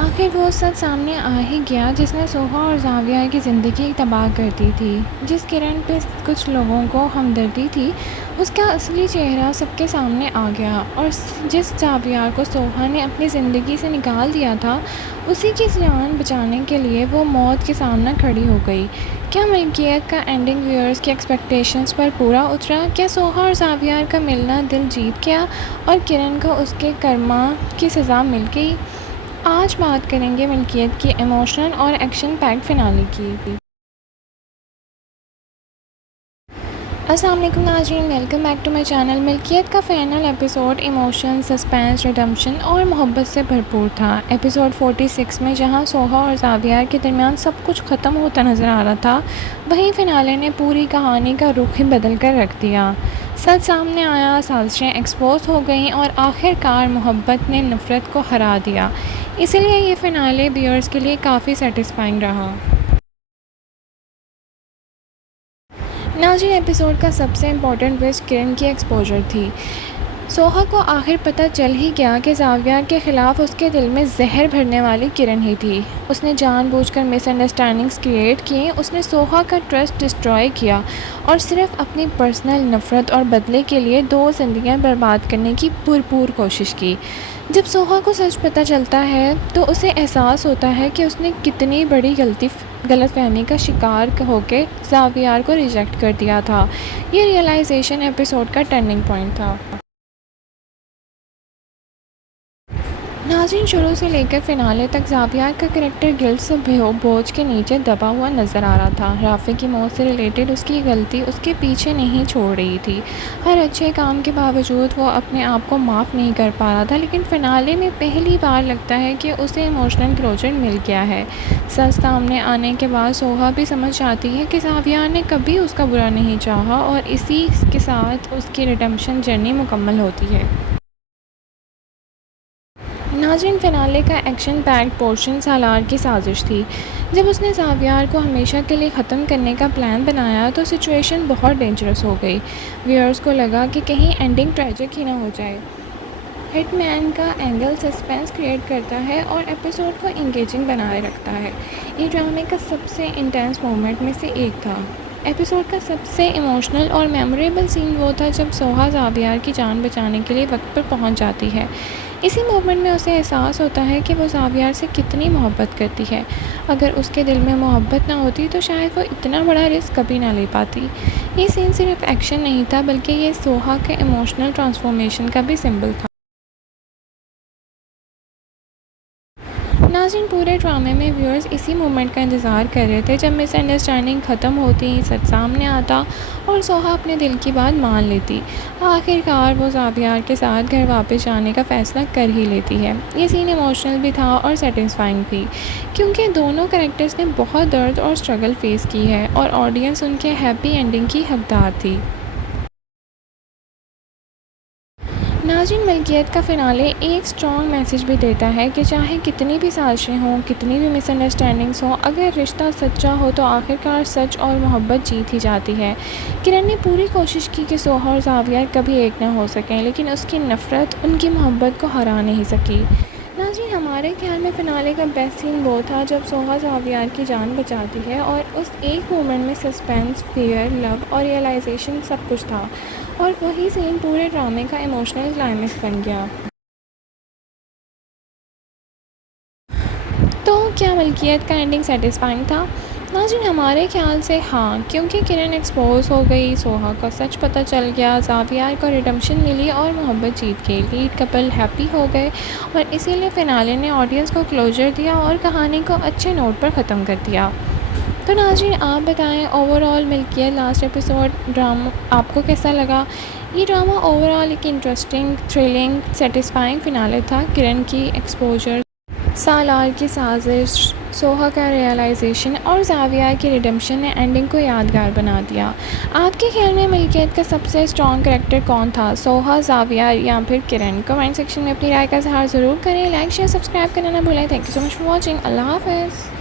आखिर वो सच सामने आ ही गया जिसने सोहा और ज़ाविया की ज़िंदगी तबाह कर दी थी। जिस किरण पे कुछ लोगों को हमदर्दी थी, उसका असली चेहरा सबके सामने आ गया। और जिस ज़ाविया को सोहा ने अपनी ज़िंदगी से निकाल दिया था, उसी की जान बचाने के लिए वो मौत के सामने खड़ी हो गई। क्या मलकियत का एंडिंग व्यूअर्स की एक्सपेक्टेशंस पर पूरा उतरा? क्या सोहा और ज़ाविया का मिलना दिल जीत गया और किरण को उसके कर्मा की सज़ा मिल गई? आज बात करेंगे मलकियत की इमोशनल और एक्शन पैक्ड फिनाले की। अस्सलाम वालेकुम नाज़रीन, welcome back to my channel. Malkiyat का final episode emotion, suspense, redemption और मोहब्बत से भरपूर था। एपिसोड 46 में जहां सोहा और ज़ाविया के दरमियान सब कुछ ख़त्म होता नज़र आ रहा था, वहीं फिनाले ने पूरी कहानी का रुख ही बदल कर रख दिया। सच सामने आया, साजिशें एक्सपोज हो गईं और आखिरकार मोहब्बत ने नफ़रत को हरा दिया। इसीलिए ये फ़िनाले व्यूअर्स के लिए काफ़ी सेटिस्फाइंग रहा। नाज़रीन, एपिसोड का सबसे इम्पोर्टेंट ट्विस्ट किरण की एक्सपोजर थी। सोहा को आखिर पता चल ही गया कि ज़ाविया के ख़िलाफ़ उसके दिल में जहर भरने वाली किरण ही थी। उसने जानबूझकर मिसअंडरस्टैंडिंग्स क्रिएट की, उसने सोहा का ट्रस्ट डिस्ट्रॉय किया और सिर्फ अपनी पर्सनल नफ़रत और बदले के लिए 2 ज़िंदगियां बर्बाद करने की भरपूर कोशिश की। जब सोहा को सच पता चलता है तो उसे एहसास होता है कि उसने कितनी बड़ी गलतफहमी का शिकार होकर ज़ाविया को रिजेक्ट कर दिया था। ये रियलाइजेशन एपिसोड का टर्निंग पॉइंट था। नाज़रीन, शुरू से लेकर फ़िनाले तक ज़ाविया का करैक्टर गिल्ट से बोझ के नीचे दबा हुआ नज़र आ रहा था। राफ़ी की मौत से रिलेटेड उसकी गलती उसके पीछे नहीं छोड़ रही थी। हर अच्छे काम के बावजूद वो अपने आप को माफ़ नहीं कर पा रहा था, लेकिन फ़िनाले में पहली बार लगता है कि उसे इमोशनल क्लोजर मिल गया है। सच सामने आने के बाद सोहा भी समझ जाती है कि ज़ाविया ने कभी उसका बुरा नहीं चाहा और इसी के साथ उसकी रिडेम्पशन जर्नी मुकम्मल होती है। नाज़रीन, फ़िनाले का एक्शन पैक्ड पोर्शन सालार की साजिश थी। जब उसने ज़ाविया को हमेशा के लिए ख़त्म करने का प्लान बनाया तो सिचुएशन बहुत डेंजरस हो गई। व्यूअर्स को लगा कि कहीं एंडिंग ट्रेजिक ही ना हो जाए। हिटमैन का एंगल सस्पेंस क्रिएट करता है और एपिसोड को इंगेजिंग बनाए रखता है। ये ड्रामे का सबसे इंटेंस मोमेंट में से एक था। एपिसोड का सबसे इमोशनल और मेमोरेबल सीन वो था जब सोहा ज़ाविया की जान बचाने के लिए वक्त पर पहुंच जाती है। इसी मोमेंट में उसे एहसास होता है कि वो ज़ाविया से कितनी मोहब्बत करती है। अगर उसके दिल में मोहब्बत ना होती तो शायद वो इतना बड़ा रिस्क कभी ना ले पाती। ये सीन सिर्फ एक्शन नहीं था, बल्कि ये सोहा के इमोशनल ट्रांसफॉर्मेशन का भी सिंबल था। नाज़रीन, पूरे ड्रामे में व्यूअर्स इसी मोमेंट का इंतज़ार कर रहे थे जब मिसअंडरस्टैंडिंग ख़त्म होती, सच सामने आता और सोहा अपने दिल की बात मान लेती। आखिरकार वो ज़ाविया के साथ घर वापस जाने का फ़ैसला कर ही लेती है। ये सीन इमोशनल भी था और सेटिस्फाइंग भी, क्योंकि दोनों कैरेक्टर्स ने बहुत दर्द और स्ट्रगल फेस की है और ऑडियंस उनके हैप्पी एंडिंग की हकदार थी। नाज़रीन, मलकियत का फ़िनाले एक स्ट्रॉन्ग मैसेज भी देता है कि चाहे कितनी भी साजिशें हों, कितनी भी मिसअंडरस्टैंडिंग्स हों, अगर रिश्ता सच्चा हो तो आखिरकार सच और मोहब्बत जीत ही जाती है। किरण ने पूरी कोशिश की कि सोहा और ज़ाविया कभी एक ना हो सकें, लेकिन उसकी नफ़रत उनकी मोहब्बत को हरा नहीं सकी। नाज़रीन, हमारे ख्याल में फ़िनाले का बेस्ट सीन वो था जब सोहा ज़ाविया की जान बचाती है और उस एक मोमेंट में सस्पेंस, फियर, लव और रियलाइजेशन सब कुछ था और वही सीन पूरे ड्रामे का इमोशनल क्लाइमेक्स बन गया। तो क्या मलकियत का एंडिंग सेटिस्फाइंग था? नाज़रीन, हमारे ख्याल से हाँ, क्योंकि किरण एक्सपोज हो गई, सोहा का सच पता चल गया, ज़ाविया को रिडेम्पशन मिली और मोहब्बत जीत गई। लीड कपल हैप्पी हो गए और इसीलिए फ़िनाले ने ऑडियंस को क्लोजर दिया और कहानी को अच्छे नोट पर ख़त्म कर दिया। तो नाज़रीन, आप बताएं ओवरऑल मलकियत लास्ट एपिसोड ड्रामा आपको कैसा लगा? ये ड्रामा ओवरऑल एक इंटरेस्टिंग, थ्रिलिंग, सेटिस्फाइंग फ़िनाले था। किरण की एक्सपोजर, सालार की साजिश, सोहा का रियलाइजेशन और ज़ाविया की रिडेम्पशन ने एंडिंग को यादगार बना दिया। आपके ख्याल में मलकियत का सबसे स्ट्रॉन्ग करैक्टर कौन था? सोहा, ज़ाविया या फिर किरण? कमेंट सेक्शन में अपनी राय का इज़हार ज़रूर करें। लाइक, शेयर, सब्सक्राइब करना ना भूलें। Thank you so much for watching. अल्लाह हाफ़िज़।